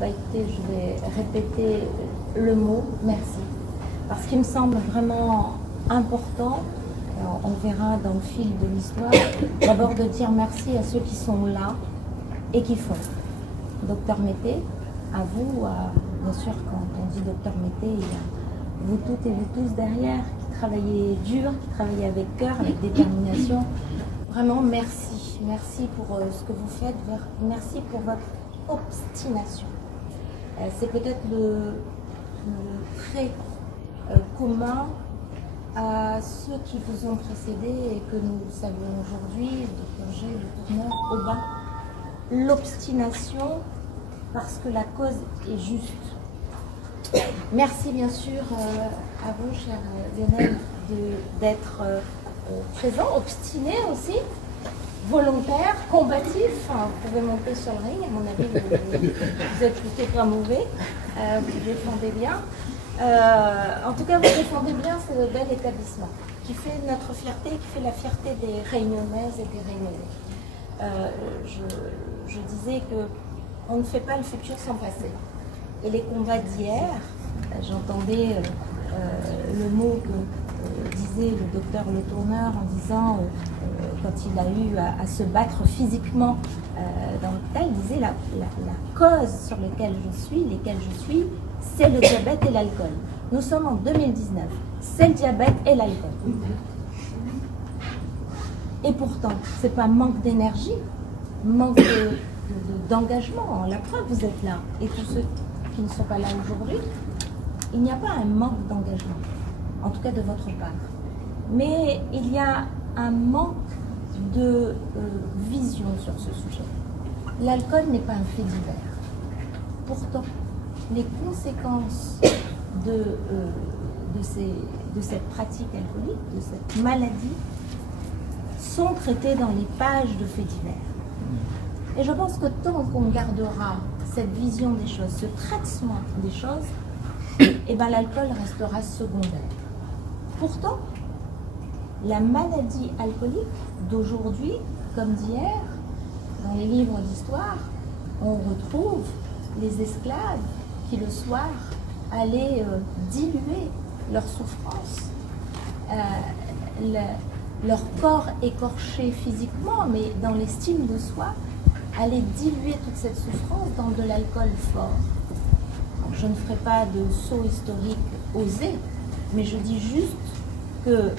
écoutez, je vais répéter le mot merci. Parce qu'il me semble vraiment important, on verra dans le fil de l'histoire, d'abord de dire merci à ceux qui sont là et qui font. Docteur Mété, à vous, bien sûr, quand on dit Docteur Mété, il y a vous toutes et vous tous derrière, qui travaillez dur, qui travaillez avec cœur, avec détermination. Vraiment, merci. Merci pour ce que vous faites. Merci pour votre obstination. C'est peut-être le trait commun à ceux qui vous ont précédé et que nous saluons aujourd'hui, le Dr G, le tourneur, Aubin. L'obstination parce que la cause est juste. Merci bien sûr à vous, cher Lionel, d'être présent, obstiné aussi, volontaire, combatif. Vous pouvez monter sur le ring, à mon avis, vous êtes plutôt pas mauvais, vous défendez bien. En tout cas, vous défendez bien ce bel établissement qui fait notre fierté, qui fait la fierté des Réunionnaises et des Réunionnais. Je disais qu'on ne fait pas le futur sans passé. Et les combats d'hier, j'entendais le mot que disait le docteur Le Tourneur en disant, quand il a eu à se battre physiquement dans l'hôpital, il disait la cause sur lesquelles je suis, c'est le diabète et l'alcool. Nous sommes en 2019, c'est le diabète et l'alcool. Et pourtant, ce n'est pas manque d'énergie, manque d'engagement. La preuve, vous êtes là. Et tous ceux qui ne sont pas là aujourd'hui, il n'y a pas un manque d'engagement, en tout cas de votre part. Mais il y a un manque de vision sur ce sujet. L'alcool n'est pas un fait divers. Pourtant, les conséquences de cette pratique alcoolique, de cette maladie, sont traitées dans les pages de faits divers. Et je pense que tant qu'on gardera cette vision des choses, ce traitement des choses, eh ben, l'alcool restera secondaire. Pourtant, la maladie alcoolique d'aujourd'hui, comme d'hier, dans les livres d'histoire, on retrouve les esclaves qui le soir allaient diluer leur souffrance, leur corps écorché physiquement, mais dans l'estime de soi, allaient diluer toute cette souffrance dans de l'alcool fort. Alors, je ne ferai pas de saut historique osé, mais je dis juste que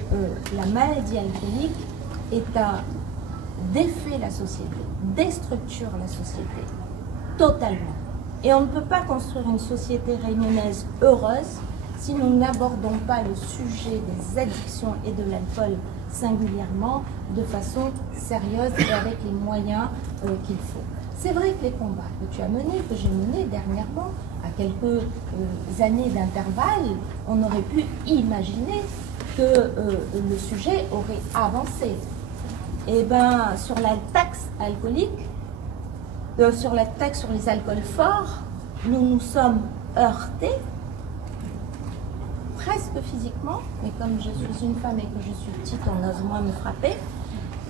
la maladie alcoolique est à défait la société, déstructure la société, totalement. Et on ne peut pas construire une société réunionnaise heureuse si nous n'abordons pas le sujet des addictions et de l'alcool singulièrement de façon sérieuse et avec les moyens qu'il faut. C'est vrai que les combats que tu as menés, que j'ai menés dernièrement, à quelques années d'intervalle, on aurait pu imaginer que le sujet aurait avancé. Et bien, sur la taxe alcoolique, sur la taxe sur les alcools forts, nous nous sommes heurtés, presque physiquement, mais comme je suis une femme et que je suis petite, on ose moins me frapper,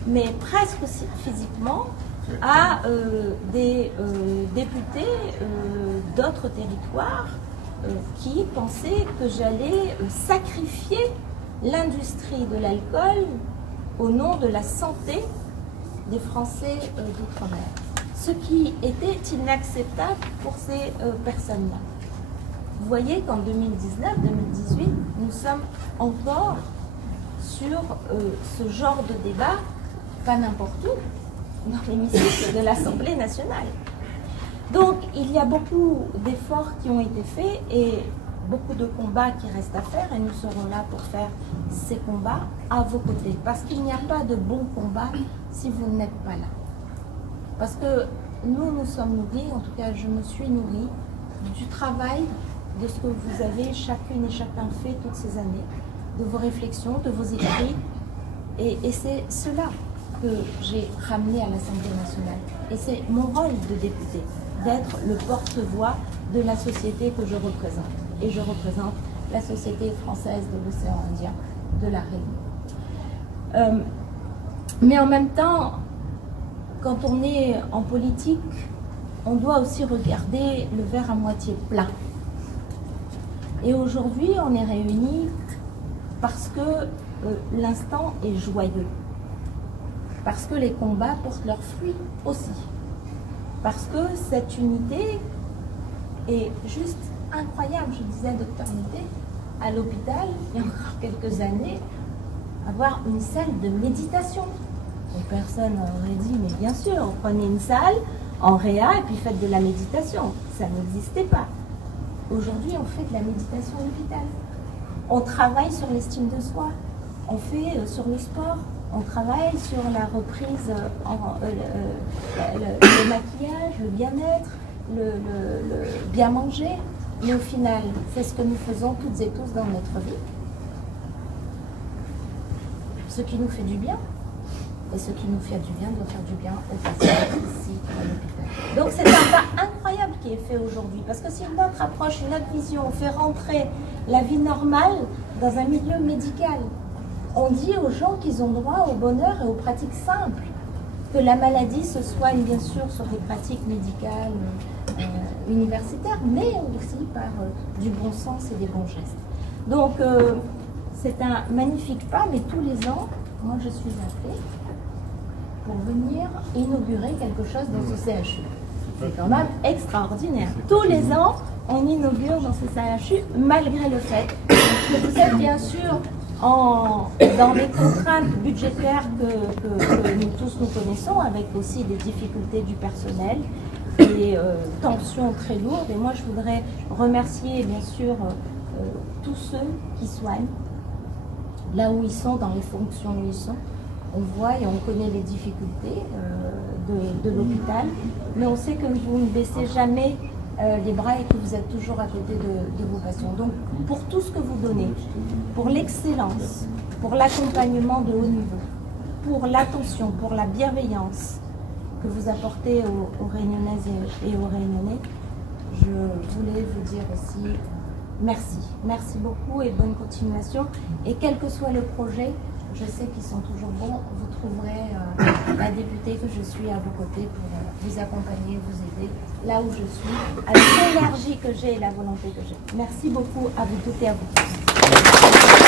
mais presque physiquement à des députés d'autres territoires qui pensaient que j'allais sacrifier l'industrie de l'alcool au nom de la santé des Français d'outre-mer. Ce qui était inacceptable pour ces personnes-là. Vous voyez qu'en 2019-2018, nous sommes encore sur ce genre de débat, pas n'importe où, dans l'hémicycle de l'Assemblée nationale. Donc, il y a beaucoup d'efforts qui ont été faits et beaucoup de combats qui restent à faire, et nous serons là pour faire ces combats à vos côtés. Parce qu'il n'y a pas de bon combat si vous n'êtes pas là. Parce que nous sommes nourris, en tout cas je me suis nourrie, du travail, de ce que vous avez chacune et chacun fait toutes ces années, de vos réflexions, de vos écrits. Et c'est cela que j'ai ramené à l'Assemblée nationale. Et c'est mon rôle de député, d'être le porte-voix de la société que je représente. Et je représente la société française de l'océan Indien, de la Réunion. Mais en même temps, quand on est en politique, on doit aussi regarder le verre à moitié plein. Et aujourd'hui, on est réunis parce que l'instant est joyeux, parce que les combats portent leurs fruits aussi, parce que cette unité est juste incroyable. Je disais à Dr Nité, à l'hôpital, il y a encore quelques années, avoir une salle de méditation. Et personne n'aurait dit, mais bien sûr, prenez une salle en réa et puis faites de la méditation. Ça n'existait pas. Aujourd'hui, on fait de la méditation à l'hôpital. On travaille sur l'estime de soi. On fait sur le sport. On travaille sur la reprise, le maquillage, le bien-être, le bien manger. Mais au final, c'est ce que nous faisons toutes et tous dans notre vie. Ce qui nous fait du bien. Et ce qui nous fait du bien doit faire du bien aux patients ici à l'hôpital. Donc c'est un pas incroyable qui est fait aujourd'hui. Parce que si notre approche, notre vision, on fait rentrer la vie normale dans un milieu médical, on dit aux gens qu'ils ont droit au bonheur et aux pratiques simples. Que la maladie se soigne bien sûr sur des pratiques médicales universitaires, mais aussi par du bon sens et des bons gestes. Donc c'est un magnifique pas, mais tous les ans, moi je suis appelée pour venir inaugurer quelque chose dans ce CHU. C'est quand même extraordinaire. Tous les ans, on inaugure dans ce CHU, malgré le fait que vous êtes bien sûr dans les contraintes budgétaires que nous tous nous connaissons, avec aussi des difficultés du personnel, des tensions très lourdes. Et moi, je voudrais remercier bien sûr tous ceux qui soignent, là où ils sont, dans les fonctions où ils sont. On voit et on connaît les difficultés de l'hôpital, mais on sait que vous ne baissez jamais les bras et que vous êtes toujours à côté de vos patients. Donc, pour tout ce que vous donnez, pour l'excellence, pour l'accompagnement de haut niveau, pour l'attention, pour la bienveillance que vous apportez aux Réunionnaises et aux Réunionnais, je voulais vous dire aussi merci. Merci beaucoup et bonne continuation. Et quel que soit le projet, je sais qu'ils sont toujours bons. Vous trouverez la députée que je suis à vos côtés pour vous accompagner, vous aider là où je suis, avec l'énergie que j'ai et la volonté que j'ai. Merci beaucoup à vous toutes et à vous tous.